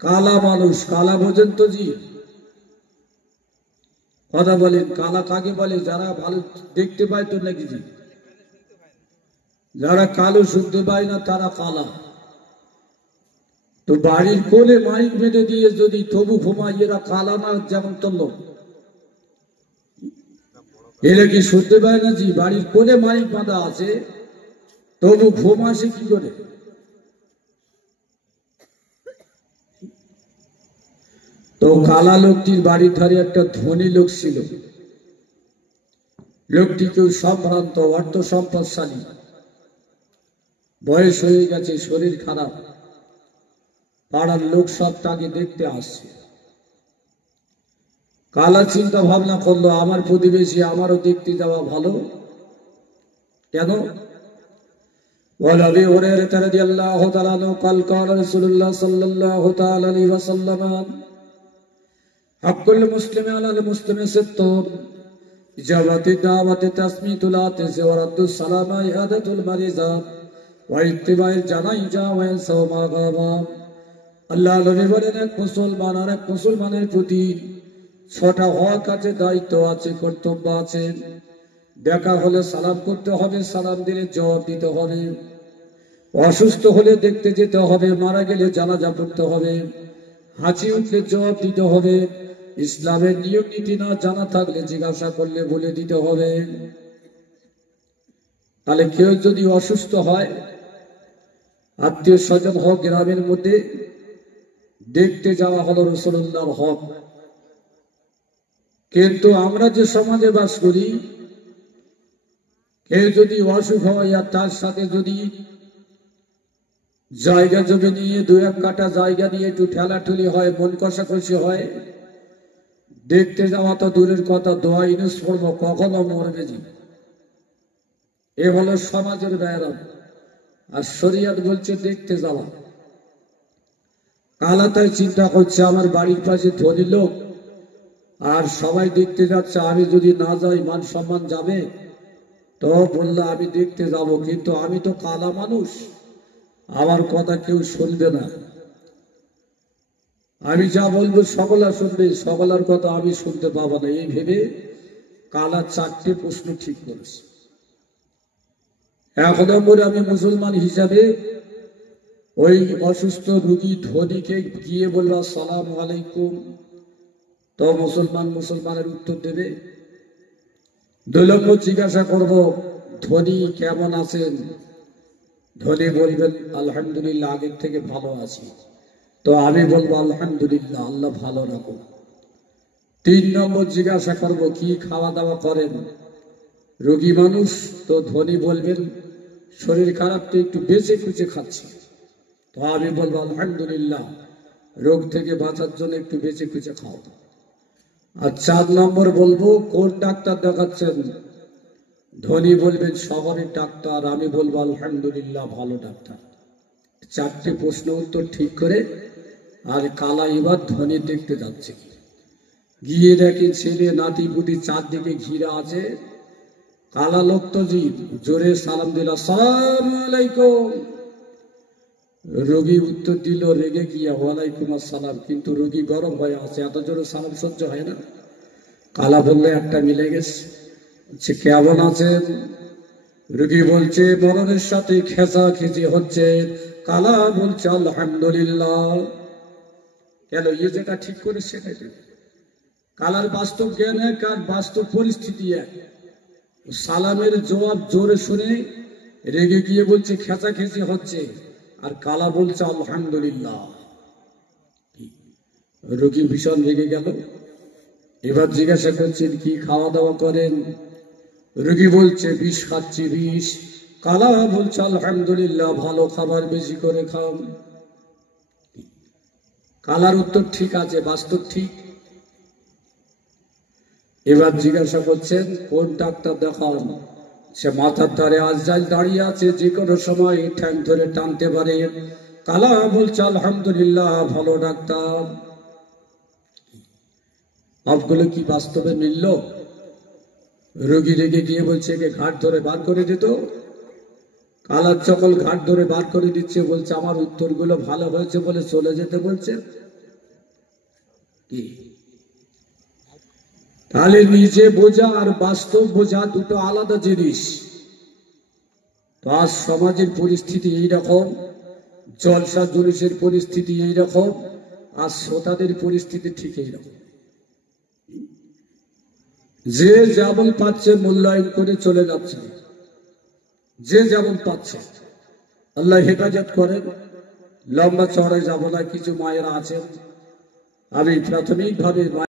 কালা মানুষ, কালা বোঝেন তো জি? কথা বলেন, কালা কাকে বলে? যারা ভালো দেখতে পায় তো নাকি জি? যারা কালো শুনতে পায় না তারা কালা। তো বাড়ির কোলে মাইক বেঁধে দিয়ে যদি তবু ঘুমায়, এরা কালা না? যেমন তোল এরা কি শুনতে পায় না জি? বাড়ির কোলে মাইক বাঁধা আছে তবু ঘুম আসে কি করে? তো কালা লোকটির বাড়ির ধারে একটা ধনী লোক ছিল। লোকটি কেউ সম্ভ্রান্ত, অর্থ সম্পদশালী, বয়স হয়ে গেছে, শরীর খারাপ। পাড়ার লোক সব তাকে দেখতে আসছে। কালা চিন্তা ভাবনা করলো, আমার প্রতিবেশী, আমারও দেখতে যাওয়া ভালো। কেন? وعن ابي هريره رضي الله تعالى عنه قال قال رسول الله صلى الله تعالى عليه وسلم حق المسلم على المسلم ست: إجابة الدعوة، تسمية العاطس، ورد السلام، عيادة المريض, واتباع الجنائز, وإنصاف ما غاب। আল্লাহ নবী বলেন, এক মুসলমান আর এক মুসলমানের প্রতি ছটা হক আছে, দায়িত্ব আছে, কর্তব্য আছে। দেখা হলে সালাম করতে হবে, সালাম দিলে জবাব দিতে হবে। অসুস্থ হলে দেখতে যেতে হবে, মারা গেলে জানাজা পড়তে হবে। হাঁচি উঠলে জবাব দিতে হবে। ইসলামের নিয়ম নীতি না জানা থাকলে জিজ্ঞাসা করলে বলে দিতে হবে। তাহলে কেউ যদি অসুস্থ হয়, আত্মীয় স্বজন হোক, গ্রামের মধ্যে দেখতে যাওয়া হলো রাসূলুল্লাহর হক। কিন্তু আমরা যে সমাজে বাস করি, কেউ যদি অসুখ হয় আর তার সাথে যদি জায়গা জমি নিয়ে, দু এক কাটা জায়গা নিয়ে একটু ঠেলাঠুলি হয়, মন কষাকষি হয়, দেখতে যাওয়া তো দূরের কথা, দোয়া ইনুস পড়বো, কখনো মরবে জি। এ হলো সমাজের ব্যায়াম। আর শরিয়ত বলছে দেখতে যাওয়া। কালা তাই চিন্তা করছে, আমার বাড়ির পাশে ধনী লোক আর সবাই দেখতে যাচ্ছে, আমি যদি না যাই মান সম্মান যাবে। তো বললো আমি দেখতে যাব, কিন্তু আমি তো কালা মানুষ, আমার কথা কেউ শুনবে না। আমি যা বলবো সকলা শুনবে, সকলার কথা আমি শুনতে পাবো না। এই ভেবে কালা চারটে প্রশ্ন ঠিক করেছে। এক নম্বরে, আমি মুসলমান হিসাবে ওই অসুস্থ রুগী ধনীকে গিয়ে বলবো আসসালামু আলাইকুম, তো মুসলমানের উত্তর দেবে। দুই নম্বর, জিজ্ঞাসা করব ধনী কেমন আছেন? ধনী বলবেন আলহামদুলিল্লাহ, আগের থেকে ভালো আছি। তো আমি বলবো আলহামদুলিল্লাহ, আল্লাহ ভালো রাখুন। তিন নম্বর, জিজ্ঞাসা করব কি খাওয়া দাওয়া করেন? রোগী মানুষ, তো ধনী বলবেন শরীর খারাপ, তো একটু বেঁচে খুঁজে খাচ্ছি। তো আমি বলবো আলহামদুলিল্লাহ, রোগ থেকে বাঁচার জন্য একটু বেঁচে খুঁজে খাও। আর চার নম্বর বলবো কোন ডাক্তার দেখাচ্ছেন? ধনী বলবেন শহরের ডাক্তার, আমি বলবো আলহামদুলিল্লাহ ভালো ডাক্তার। চারটে প্রশ্ন উত্তর ঠিক করে আর কালা এবার ধনী দেখতে যাচ্ছে। গিয়ে দেখি ছেলে নাতি পুতি চারদিকে ঘিরা আছে। কালা লোক তো জি জোরে সালাম দিল, আসসালামু আলাইকুম। রোগী উত্তর দিল রেগে গিয়া ওয়ালাইকুম আসসালাম, কিন্তু রোগী গরম হয়ে আছে, এত জোরে সালাম সহ্য হয় না। কালা বললে একটা মিলে গেছে। বলছে কেমন আছেন? রোগী বলছে মরণের সাথে খেঁচাখেচি হচ্ছে। কালা বলছে আলহামদুলিল্লাহ। কেন? ইয়ে যেটা ঠিক করে সেটাই। কালার বাস্তব জ্ঞান এক আর বাস্তব পরিস্থিতি এক। সালামের জবাব জোরে শুনে রেগে গিয়ে বলছে খেঁচাখেচি হচ্ছে, আর কালা বলছে আলহামদুলিল্লাহ। রোগী ভীষণ রেগে গেল। এবার জিজ্ঞাসা করছেন কি খাওয়া দাওয়া করেন? রোগী বলছে বিষ খাচ্ছি, বিষ। কালা বলছে আলহামদুলিল্লাহ, ভালো খাবার বেশি করে খান। কালার উত্তর ঠিক আছে, বাস্তব ঠিক। এবার জিজ্ঞাসা করছেন কোন ডাক্তার দেখান? সে মাথার ধারে আজরাইল দাঁড়িয়ে আছে, যে কোনো সময় ঠ্যাং ধরে টানতে পারে। কালা বলছে আলহামদুলিল্লাহ ভালো ডাক্তার। সবগুলো কি বাস্তবে মিলল? রোগী রেগে গিয়ে বলছে একে ঘাট ধরে বার করে দিত। কালার চকল ঘাট ধরে বার করে দিচ্ছে, বলছে আমার উত্তরগুলো ভালো হয়েছে বলে চলে যেতে বলছে। কি তাহলে নিজে বোঝা আর বাস্তব বোঝা দুটো আলাদা জিনিস। তো আজ সমাজের পরিস্থিতি এইরকম, জলসা জুলুসের পরিস্থিতি এইরকম, আর শ্রোতাদের পরিস্থিতি ঠিক এইরকম। যে যেমন পাচ্ছে মূল্যায়ন করে চলে যাচ্ছে, যে যেমন পাচ্ছে। আল্লাহ হেফাজত করেন। লম্বা চড়াই যাব না, কিছু মায়েরা আছেন, আমি প্রাথমিকভাবে